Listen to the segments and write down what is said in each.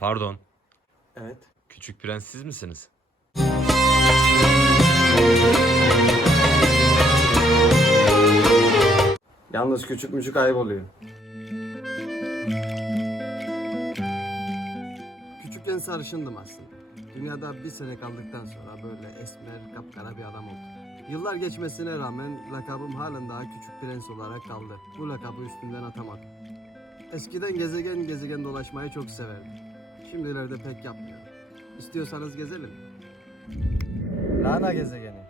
Pardon, Evet. küçük prens siz misiniz? Yalnız küçük müçük ayıp oluyor. Küçükken sarışındım aslında. Dünyada bir sene kaldıktan sonra böyle esmer, kapkara bir adam oldum. Yıllar geçmesine rağmen lakabım halen daha küçük prens olarak kaldı. Bu lakabı üstümden atamadım. Eskiden gezegen gezegen dolaşmayı çok severdim. Şimdilerde pek yapmıyorum. İstiyorsanız gezelim. Lana gezegeni.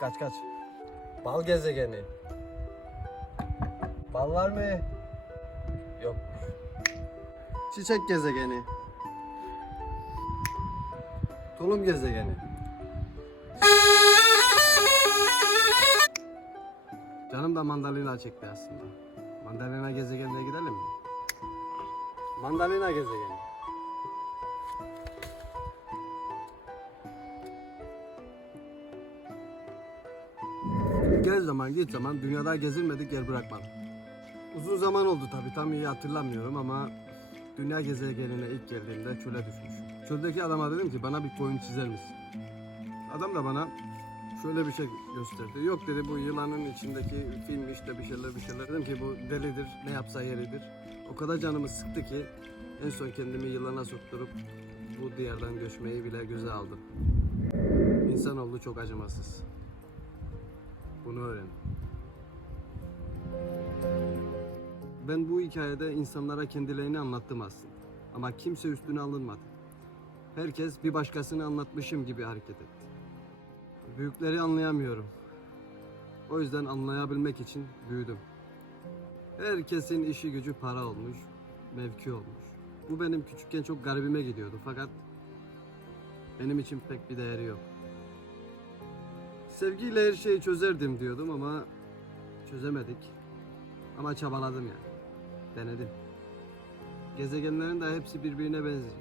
Kaç kaç. Bal gezegeni. Bal var mı? Yok. Çiçek gezegeni. Tulum gezegeni. Canım da mandalina çekti aslında. Mandalina gezegenine gidelim mi? Mandalina gezegeni. Gel zaman git zaman dünyada gezilmedik yer bırakmadım. Uzun zaman oldu tabii tam iyi hatırlamıyorum ama dünya gezegenine ilk geldiğimde çöle düşmüşüm. Çöldeki adama dedim ki bana bir koyun çizer misin? Adam da bana şöyle bir şey gösterdi. Yok dedi bu yılanın içindeki film işte bir şeyler bir şeyler. Dedim ki bu delidir ne yapsa yeridir. O kadar canımı sıktı ki en son kendimi yılana sokturup bu diyardan göçmeyi bile göze aldım. İnsanoğlu çok acımasız. Bunu öğren. Ben bu hikayede insanlara kendilerini anlattım aslında. Ama kimse üstüne alınmadı. Herkes bir başkasını anlatmışım gibi hareket etti. Büyükleri anlayamıyorum. O yüzden anlayabilmek için büyüdüm. Herkesin işi gücü para olmuş, mevki olmuş. Bu benim küçükken çok garibime gidiyordu fakat benim için pek bir değeri yok. Sevgiyle her şeyi çözerdim diyordum ama çözemedik. Ama çabaladım yani. Denedim. Gezegenlerin de hepsi birbirine benziyor.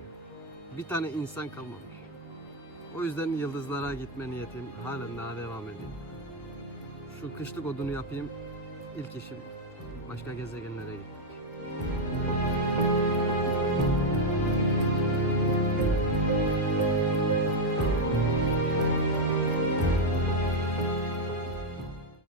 Bir tane insan kalmamış. O yüzden yıldızlara gitme niyetim halen daha devam ediyor. Şu kışlık odunu yapayım. İlk işim başka gezegenlere gitmek.